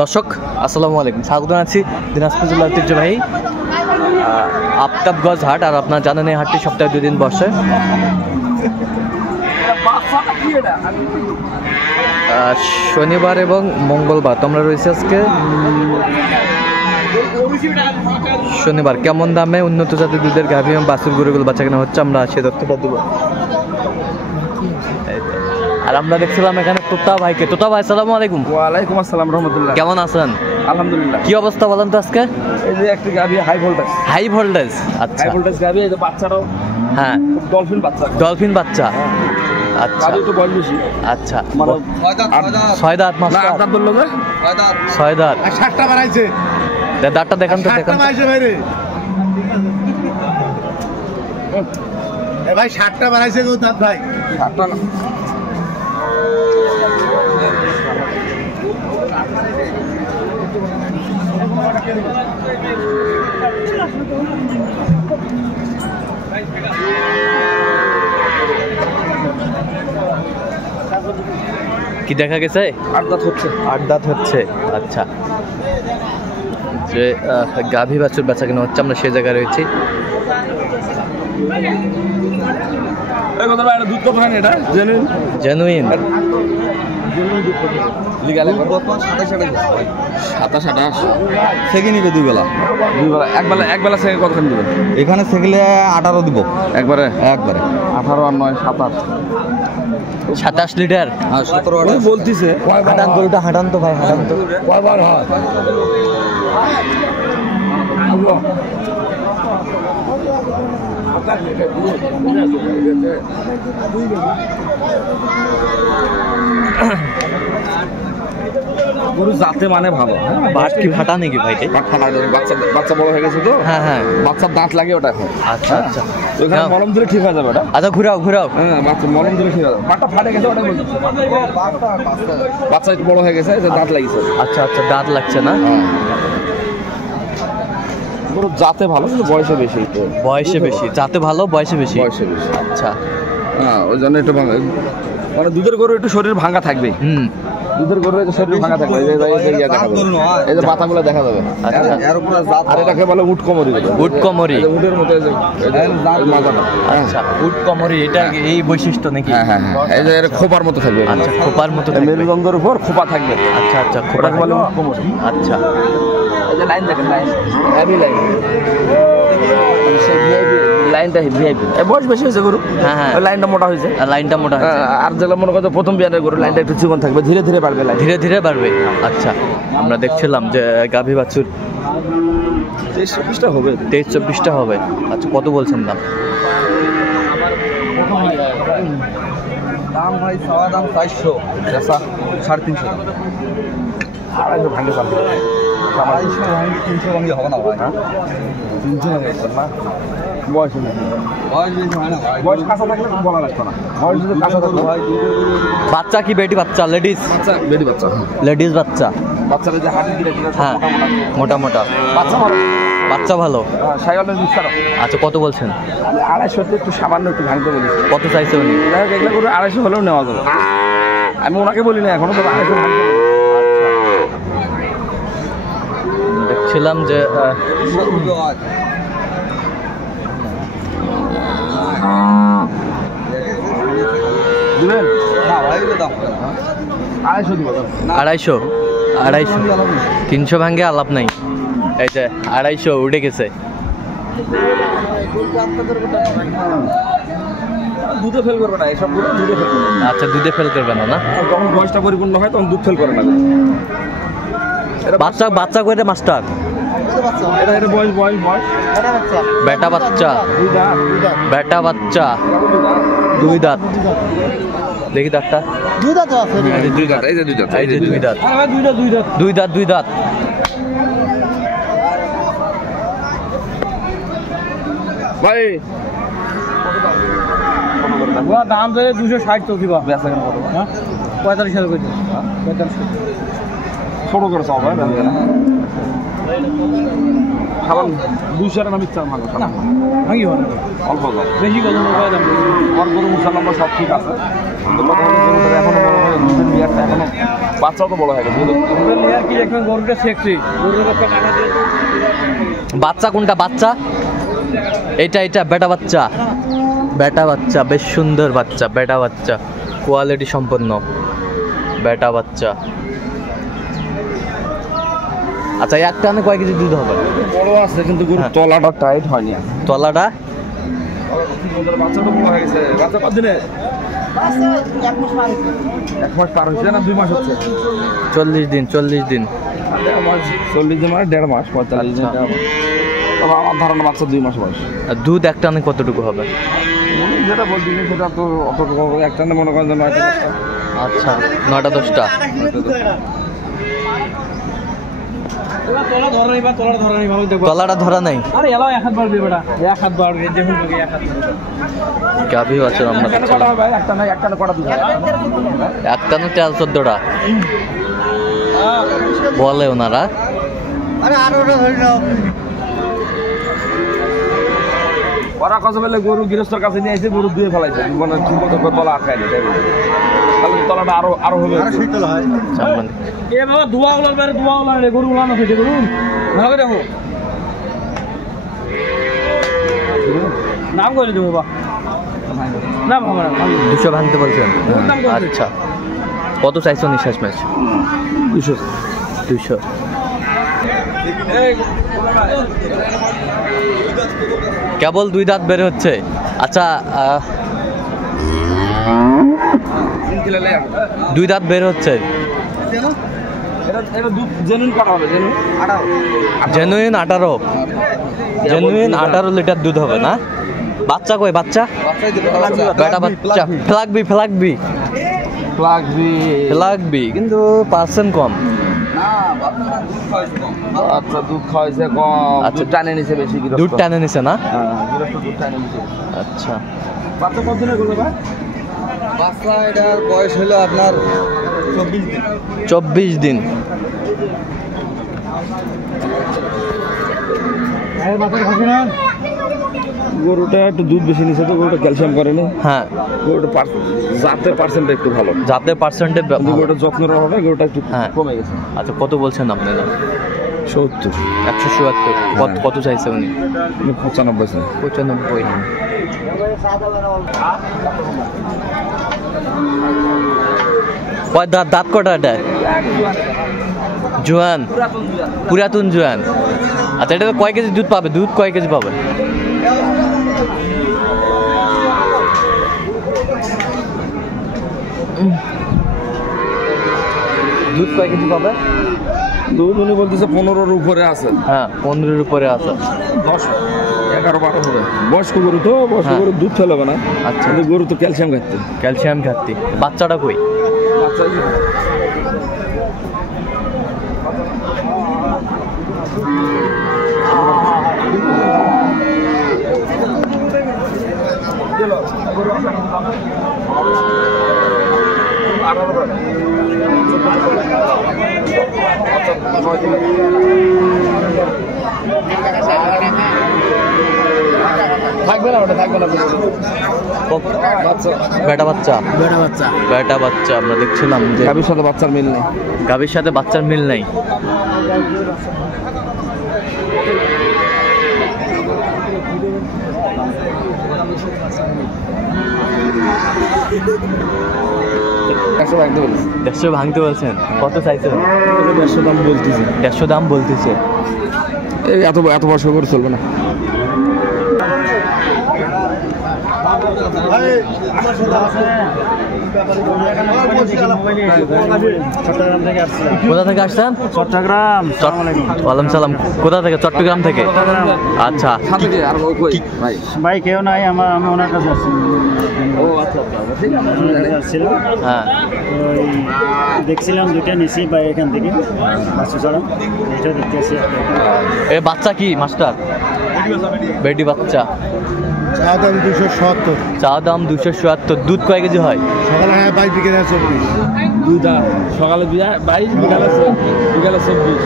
দর্শক আসসালামু আলাইকুম, স্বাগত আছি দিনাজপুর জেলার ঐতিহ্যবাহী আফতাবগঞ্জ হাট। আর আপনারা জানেন এই হাটটি সপ্তাহে 2 দিন বসে। শনিবার এবং মঙ্গলবার। তোমরা রয়েছে আজকে শনিবার। কেমন দামে উন্নত জাতের দুধের গাভী এবং বাছুর গরুগুলো বাচ্চা কেনা হচ্ছে, আমরা সে তথ্যটা দেবো। আর আমরা দেখছিলাম এখানে তোতা ভাইকে। তোতা ভাই আসসালামু আলাইকুম। ওয়ালাইকুম আসসালাম রাহমাতুল্লাহ। কেমন আছেন? আলহামদুলিল্লাহ। কি অবস্থা বলেন তো আজকে? এই যে একটা গাভী হাই ভোল্টেজ। হাই ভোল্টেজ, আচ্ছা। হাই ভোল্টেজ গাভী, এই যে বাচ্চাটাও হ্যাঁ ডলফিন বাচ্চা। ডলফিন বাচ্চা, আচ্ছা। গাভী একটু বয়স বেশি, আচ্ছা। মানে 6 দাঁত মাস। না 8 দাঁত বললো যে 6 দাঁত। আর 7টা বাড়াইছে। দাঁতটা দেখান তো, দেখান। 7টা বাড়াইছে ভাই রে। এ ভাই 7টা বাড়াইছে গো দাঁত ভাই। 8টা না। কি দেখা গেছে? 8 দাঁত হচ্ছে। 8 দাঁত হচ্ছে, আচ্ছা। যে গাভী বাছুর বেচা কেনা হচ্ছে, আমরা সেই জায়গায় রয়েছি। এই কথা ভাই, এটা দুধ কত হয় এটা? জেনুইন। লিগালে কত? 27 28 সেকে নিবে দুই বেলা। এক বেলা সেকে কতখানি দিবেন? এখানে সেগলে 18 দিব একবারে 18 আর 9 27 27 লিটার। আর 17 18 বলতিছে। হাঁটান গরুটা, হাঁটান তো ভাই, হাঁটান তো। কয়বার হয়? গরু জাতে মানে ভালো। বাট কি ফাটা নাকি ভাই? বাচ্চা বড় হয়ে গেছে তো। হ্যাঁ হ্যাঁ, বাচ্চার দাঁত লাগে ওটা এখন। আচ্ছা আচ্ছা। ওখানে মলম দিলে ঠিক হয়ে যাবে ওটা। আচ্ছা, ঘুরাও ঘুরাও। হ্যাঁ, বাচ্চা মলম দিলে ঠিক হয়ে যাবে। বাটটা ফাটে গেছে ওটা বলছি। বাচ্চা একটু বড় হয়ে গেছে, যে দাঁত লাগিয়েছে। আচ্ছা আচ্ছা, দাঁত লাগছে না? গরু জাতে ভালো, কিন্তু বয়সে বেশি। বয়সে বেশি, জাতে ভালো, বয়সে বেশি। বয়সে বেশি, আচ্ছা। হ্যাঁ, ওই জন্য একটু ভাঙা, মানে দুধের গরু একটু শরীর ভাঙা থাকবে। দুধের গরু শরীর ভাঙা থাকবে। এই যে দেখা যাবে, এই যে পাতাগুলো দেখা যাবে। আচ্ছা। আর এটাকে বলে উট কমরি। উট কমরি, উটের মতো মাথাটা। আচ্ছা। উট কমরি, এটা এই বৈশিষ্ট্য নাকি? হ্যাঁ হ্যাঁ, এই যে এর খোপার মতো থাকবে। আচ্ছা, খোপার মতো থাকবে। মেরুদণ্ডের উপর খোপা থাকবে। আচ্ছা আচ্ছা, খোপা ওটাকে বলে উট কমরি। আচ্ছা। এই যে লাইন দেখেন, লাইন হেভি লাইন। লাইনটা ভিআইপি। বয়স বেশি হয়েছে গরু। হ্যাঁ হ্যাঁ, লাইনটা মোটা হয়েছে। লাইনটা মোটা হয়েছে। আর যেগুলো মনে করো প্রথম বিয়ানের গরু, লাইনটা একটু চিকন থাকবে, ধীরে ধীরে বাড়বে। লাইন ধীরে ধীরে বাড়বে, আচ্ছা। আমরা দেখছিলাম যে গাভী বাছুর 23-24টা হবে। 23-24টা হবে। আচ্ছা, কত বলছেন দাম? দাম ভাই সাওয়া দাম 400, আচ্ছা, 350 দাম। 250 ভাঙে পারবে। 250 ভাঙি 300 ভাঙি হবে না ভাই। 300 ভাঙে না। বয়স বেশি হয় না ভাই। বয়স কাঁচা থাকলে বলা লাগতো না। বয়স যদি কাঁচা থাকতো ভাই। বাচ্চা কি বেটি বাচ্চা? লেডিস বাচ্চা, বেটি বাচ্চা। লেডিস বাচ্চা। বাচ্চারা যে হাঁটি দিলে হ্যাঁ, মোটা মোটা বাচ্চা ভালো। বাচ্চা ভালো। সাইকেলের বিস্তার। আচ্ছা, কত বলছেন? 250 একটু সামান্য একটু ভাঙতে বলেছি। কত চাইছে উনি? এগুলো করে 250 হলেও নেওয়া যাবে। আমি ওনাকে বলি না এখনো, তবে 250 ভাঙতে বলি। দেখছিলাম যে দিবেন না ভাই এর দাম 250 দিব। 250 300 ভাঙ্গে আলাপ নাই। এই যে 250 উঠে গেছে। দুধে ফেল করবে না, এসব গরু দুধে ফেল করবে না। আচ্ছা, দুধে ফেল করবে না? না, যখন বয়সটা পরিপূর্ণ হয় তখন দুধ ফেল করে না। বাচ্চা বাচ্চা করে মাস্টার। এটা বয়স বয়স বয়স বেটা বাচ্চা, দুই দাঁত। বেটা বাচ্চা, 2 দাঁত। দেখি দাঁতটা। 2 দাঁত আছে। এই যে দুই দাঁত, এই যে দুই দাঁত, এই যে 2 দাঁত। আরে ভাই দুই দাঁত, দুই দাঁত। 2 দাঁত, 2 দাঁত। ভাই দাম ধরে 260 তো দিবা। বেচা কেন করবো? হ্যাঁ 45 করে। 45 ছোট করে চাও ভাই খাবার 200 টাকা মিথ্যা ভাঙো ভাঙি হয় অল্প দাও বেশি কথা বলতে আমার গরু মুসলমান সব ঠিক আছে কিন্তু কথা হলো গরুটা এখনো বড় হয় দুধের লেয়ারটা এখনো বাচ্চাও তো বড় হয়ে গেছে লেয়ার কি এখন গরুটা সেক্সি গরুর একটা টাকা দিয়ে বাচ্চা কোনটা বাচ্চা এটা বেটা বাচ্চা বেশ সুন্দর বাচ্চা বেটা বাচ্চা কোয়ালিটি সম্পন্ন বেটা বাচ্চা। আচ্ছা এক টানে কয় কেজি দুধ হবে? বড় আছে কিন্তু গরুর তলাটা টাইট হয়নি তলাটা বাচ্চাটা বড় হয়ে গেছে বাচ্চা কত দিনে 1 মাস পার হয়েছে না 2 মাস হচ্ছে 40 দিন 40 দিন 40 দিন মানে 1.5 মাস 45 দিন তবে আমার ধারণা বাচ্চা 2 মাস বয়স। আর দুধ এক টানে কতটুকু হবে? যেটা বলছি সেটা তো অতটুকু এক টানে মনে করেন 9টা 10টা। আচ্ছা 9টা 10টা তলাটা ধরা নাই আরে এলাও এক হাত বাড়বে বেটা এক হাত বাড়বে দেখুন তোকে এক হাত গাভী আছে আমরা একটা কটা হবে একটা না একটা কটা দিবে এক টানে 13-14টা বলে ওনারা। আরে আর ওটা ধরে নাও ওরা কথা বলে গরু গৃহস্থর কাছে নিয়ে এসে গরু ধুয়ে ফেলাইছে মানে ঠিক মতো তলা আটকায় নি তাহলে তলাটা আরো হবে শীতল হয় সামনে এ বাবা ধোয়া ওলার বাইরে ধোয়া ওলার গরু ওলানো হয়েছে গরু ভালো দেখো নাম করে দেবো বাবা না ভাঙা 200 ভাঙতে বলছেন? আচ্ছা কত চাইছো নিঃশ্বাস ম্যাচ? 200 কেবল 2 দাঁত বের হচ্ছে। আচ্ছা 2 দাঁত বের হচ্ছে জেনুইন 18 লিটার দুধ হবে না? বাচ্চা কই বাচ্চা বেটা বাচ্চা ফ্লাগবি কিন্তু পার্সেন্ট কম আচ্ছা দুধ খাওয়াইছে কম আচ্ছা টানে নিছে বেশি দুধ টানে নিছে না? দুধ টানে নিছে আচ্ছা বাচ্চা কত দিনে গেল ভাই? বাচ্চা এটার বয়স হলো আপনার 24 দিন গরুটা একটু দুধ বেশি নিছে তো গরুটা ক্যালসিয়াম করে না হ্যাঁ গরুটা জাতের পার্সেন্ট একটু ভালো জাতের পার্সেন্টে গরুটা যত্নের অভাবে গরুটা একটু হ্যাঁ কমে গেছে। আচ্ছা কত বলছেন আপনারা? 70 177 কত চাইছে উনি? 95 চাই 95 কয় দাঁত কটা এটা? জোয়ান পুরাতন জোয়ান। আচ্ছা এটা কয় কেজি দুধ পাবে? দুধ কয় কেজি পাবে? দুধ কয় কেজি পাবে? দুধ উনি বলতেছে 15-র উপরে আছে। হ্যাঁ 15-র উপরে আছে 10-11-12 হবে বয়স্ক গরু তো বয়স্ক গরু দুধ ফেলবে না। আচ্ছা কিন্তু গরু তো ক্যালসিয়াম ঘাটতি বাচ্চাটা কই? বাচ্চা থাকবে না ওটা থাকবে না বেটা বাচ্চা আমরা দেখছিলাম যে গাভীর সাথে বাচ্চার মিল নেই গাভীর সাথে বাচ্চার মিল নেই দেড়শো ভাঙতে বলছেন কত চাইছেন 150 দাম বলতেছে এত বর্ষ করে চলবে না কোথা থেকে আসছেন? চট্টগ্রাম। ওয়ালাইকুম সালাম। কোথা থেকে? চট্টগ্রাম থেকে। আচ্ছা ভাই কেউ নাই আমি ওনার কাছে আসছি হ্যাঁ দেখছিলাম দুইটা নিছি ভাই এখান থেকে বাচ্চা ছাড়া এটা দেখতে আসি এ বাচ্চা কি মাস্টার? বেটি বাচ্চা চা দাম 270 চা দাম 270 দুধ কয় কেজি হয়? সকালে 22 বিকেলে 24 দুই দাঁত সকালে 22 বিকালে 24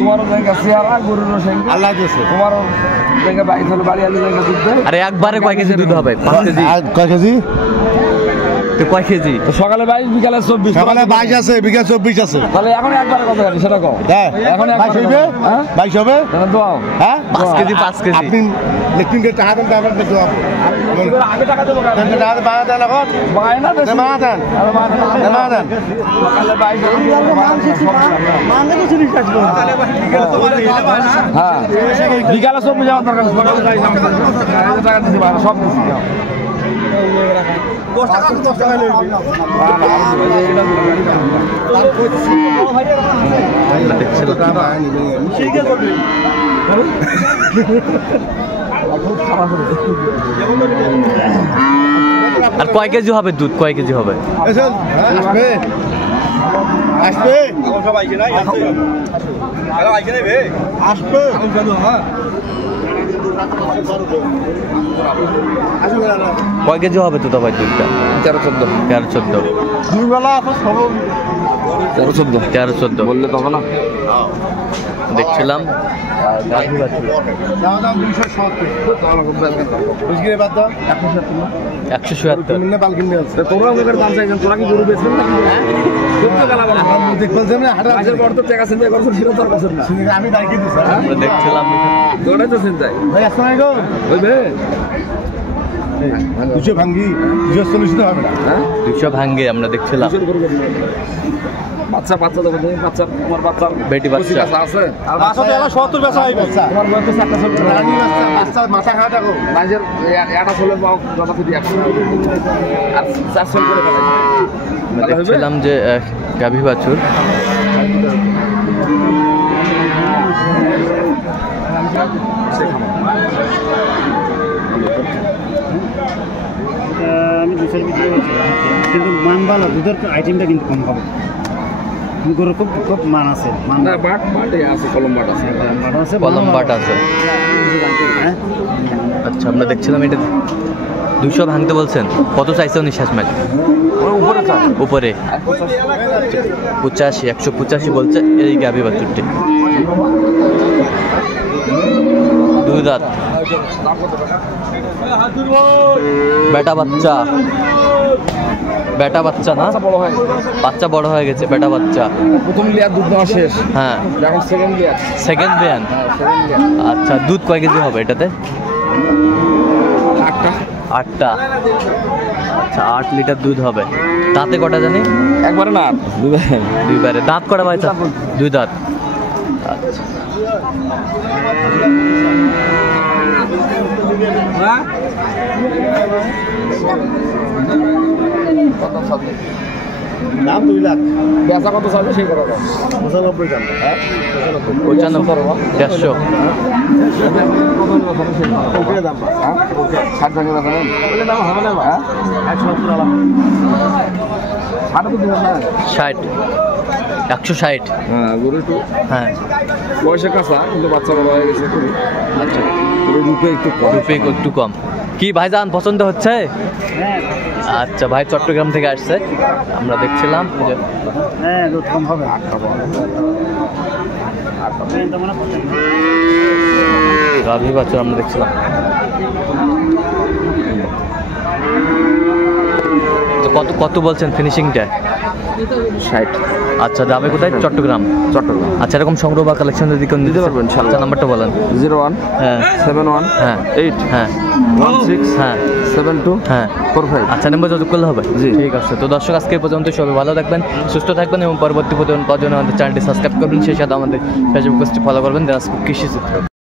তোমারও জায়গা চেহারা গরুর আল্লাহ দিয়েছে তোমারও জায়গা 22 হলো বাড়ি আলু জায়গা দুধ দেয় আরে একবারে কয় কেজি দুধ হবে 5 কেজি কয় কেজি? তো কয় কেজি তো সকালে 22 বিকালে 24 সকালে 22 আছে, বিকেল 24 আছে। তাহলে এখন একবারে কত গাড়ি সেটা কও হ্যাঁ, এখন 22 হইবে? 22 হবে? তাহলে দাও হ্যাঁ, 5 কেজি 5 কেজি আপনি লেকিন কে টাকা দেন, আবার দেখো আগে টাকা দেবো টাকা দেন, বাড়া দেন এখন, বায়না বেশি বাড়া দেন, বাড়া দেন। সকালে 22 হ্যাঁ বিকালে 24 যাওয়ার দরকার নেই, সকালে যাই টাকা দিতে পারো সব কিছু দাও আর কয় কেজি হবে দুধ কয় কেজি হবে আসবে আসবে আসবে কয় কেজি হবে তো ভাই দুধটা 13-14 দুই বেলা আছে সব 13-14 বললে তখন না দেখছিলাম দাম 270 বুঝগিরে বাদ দাও 177 মিলনে বাল কিনে আছে তোরা ওদের দাম চাইছেন তোরা কি গরু বেচবেন নাকি করতে গেলাম দেখ বলছেন না হাটা আজের বড় তো টাকা চিন্তা করছেন সেটা তোর কাছে না আমি দাঁড়িয়ে দিছি আমরা দেখছিলাম তোরাই তো চিন্তাই ভাই আসসালামু আলাইকুম হইবে 200 ভাঙ্গি 240 তো হবে না হ্যাঁ 200 ভাঙ্গে আমরা দেখছিলাম বাচ্চা বাচ্চা দেবো বাচ্চা তোমার বাচ্চা বেটি বাচ্চা আছে আর বাচ্চা তো 70 বেচা হইবে তোমার বয়স তো 7টা ছোট রানী বাচ্চা বাচ্চা মাথা খাওয়া দেখো নাজের এটা ছোলের বাও কথা যদি 100 আর 400 করে ফেলাইছে দেখছিলাম যে গাভী বাছুর আমি 200 ভিতরে কিন্তু মান ভালো, দুধের আইটেমটা কিন্তু কম হবে। গরুর খুব খুব মান আছে, মান না বাটে আছে কলম বাট আছে মান আছে, কলম বাট আছে। হ্যাঁ আচ্ছা আমরা দেখছিলাম এটা 200 ভাঙতে বলছেন, কত চাইছে উনি শেষমেশ? উপরে চায় উপরে 85 185 বলছে এই গাভী বাছুরটি। দুই দাঁত বেটা বাচ্চা, বেটা বাচ্চা না বড় হয় বাচ্চা বড় হয়ে গেছে, বেটা বাচ্চা। প্রথম লেয়ার দুধ দেওয়া শেষ হ্যাঁ এখন সেকেন্ড লেয়ার সেকেন্ড বিয়ান। সেকেন্ড লেয়ার আচ্ছা দুধ কয় কেজি হবে এটাতে? 8টা। আচ্ছা 8 লিটার দুধ হবে। দাঁতে কটা জানি? একবারে না দুইবারে। দাঁত কটা ভাই? 2 দাঁত। আচ্ছা দাম 2 লাখ বেচা কত চাইবে সেই কথা 95 দাম হ্যাঁ 95 150 ওকে দাম 60 টাকা বেচা বলে দাম হবে না হ্যাঁ 170 আলাম 60 তো দিবেন না 60 160। হ্যাঁ গরু একটু হ্যাঁ বয়সে কাঁচা কিন্তু বাচ্চা বড় হয়ে গেছে খুবই আচ্ছা রূপে একটু কম রুপে একটু কম। কি ভাইজান পছন্দ হচ্ছে? হ্যাঁ আচ্ছা ভাই চট্টগ্রাম থেকে আসছে, আমরা দেখছিলাম যে হ্যাঁ দুধ কম হবে। গাভী বাছুর আমরা দেখছিলাম। তো কত কত বলছেন ফিনিশিংটা? 60 আচ্ছা যাবে কোথায়? চট্টগ্রাম। আচ্ছা এরকম সংগ্রহ বা কালেকশন যদি কোন দিতে পারবেন ইনশাআল্লাহ। আচ্ছা নাম্বারটা বলেন। 01 হ্যাঁ 71 হ্যাঁ 8 হ্যাঁ 16 হ্যাঁ 72 হ্যাঁ 45 আচ্ছা নাম্বার যোগাযোগ করলে হবে? জি। ঠিক আছে। তো দর্শক আজকে এই পর্যন্ত, সবাই ভালো থাকবেন, সুস্থ থাকবেন এবং পরবর্তী প্রতিদিন পাওয়ার জন্য আমাদের চ্যানেলটি সাবস্ক্রাইব করবেন, সেই সাথে আমাদের ফেসবুক পেজটি ফলো করবেন, দিনাজপুর কৃষি চিত্র।